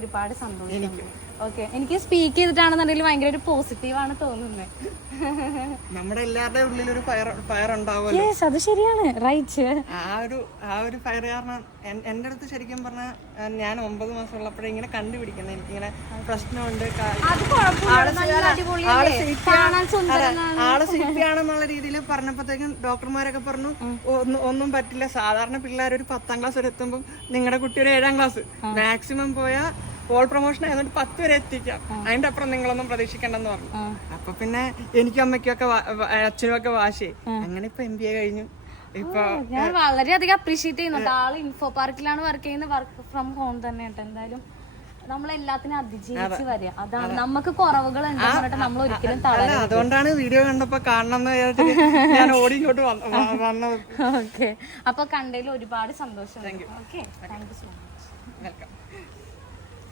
ഒരുപാട് സന്തോഷം. ഓക്കെ, എനിക്ക് സ്പീക്ക് ചെയ്തിട്ടാണെന്നുണ്ടെങ്കിൽ ഭയങ്കര ഒരു പോസിറ്റീവാണ് തോന്നുന്നത്. നമ്മുടെ എല്ലാവരുടെയും ഉള്ളിൽ ഒരു ഫയർ ഉണ്ടാവുമല്ലോ. അത് ശരിയാണ്, റൈറ്റ്. ആ ഒരു ഫയർ കാരണം എന്റെ അടുത്ത് ശരിക്കും പറഞ്ഞാൽ ഞാൻ 9 മാസം ഉള്ളപ്പോഴേ ഇങ്ങനെ കണ്ടുപിടിക്കുന്നത് എനിക്കിങ്ങനെ പ്രശ്നമുണ്ട്, ആള് ശില്പിയാണെന്നുള്ള രീതിയിൽ പറഞ്ഞപ്പോഴത്തേക്കും ഡോക്ടർമാരൊക്കെ പറഞ്ഞു ഒന്നും പറ്റില്ല, സാധാരണ പിള്ളേർ ഒരു 10ാം ക്ലാസ് വരെ എത്തുമ്പോൾ നിങ്ങളുടെ കുട്ടി ഒരു 7ാം ക്ലാസ് മാക്സിമം പോയാൽ പോൾ പ്രൊമോഷൻ ആയതുകൊണ്ട് 10 വരെ എത്തിക്കാം, അതിന്റെ അപ്പുറം നിങ്ങളൊന്നും പ്രതീക്ഷിക്കണ്ടെന്ന് പറഞ്ഞു. അപ്പൊ പിന്നെ എനിക്കും അമ്മയ്ക്കും ഒക്കെ അച്ഛനും ഒക്കെ വാശി, അങ്ങനെ ഇപ്പൊ MBA കഴിഞ്ഞു. ഇപ്പൊ ഞാൻ വളരെയധികം അപ്രീഷിയേറ്റ് ചെയ്യുന്നുണ്ട്. ആള് ഇൻഫോ പാർക്കിലാണ് വർക്ക് ചെയ്യുന്നത്, വർക്ക് ഫ്രം ഹോം തന്നെ കേട്ടോ. എന്തായാലും നമ്മളെല്ലാത്തിനും അതിജീവിച്ച് വരിക, അതാണ് നമുക്ക് കുറവുകൾ എന്താന്ന് പറഞ്ഞിട്ട് നമ്മൾ ഒരിക്കലും തളരരുത്. അതുകൊണ്ടാണ് വീഡിയോ കണ്ടപ്പോ കാണണം എന്ന് ഞാൻ ഓടി ഇങ്ങോട്ട് വന്നത്. ഓക്കെ, അപ്പൊ കണ്ടതിൽ ഒരുപാട് സന്തോഷം. Okay, thank you so much. Welcome.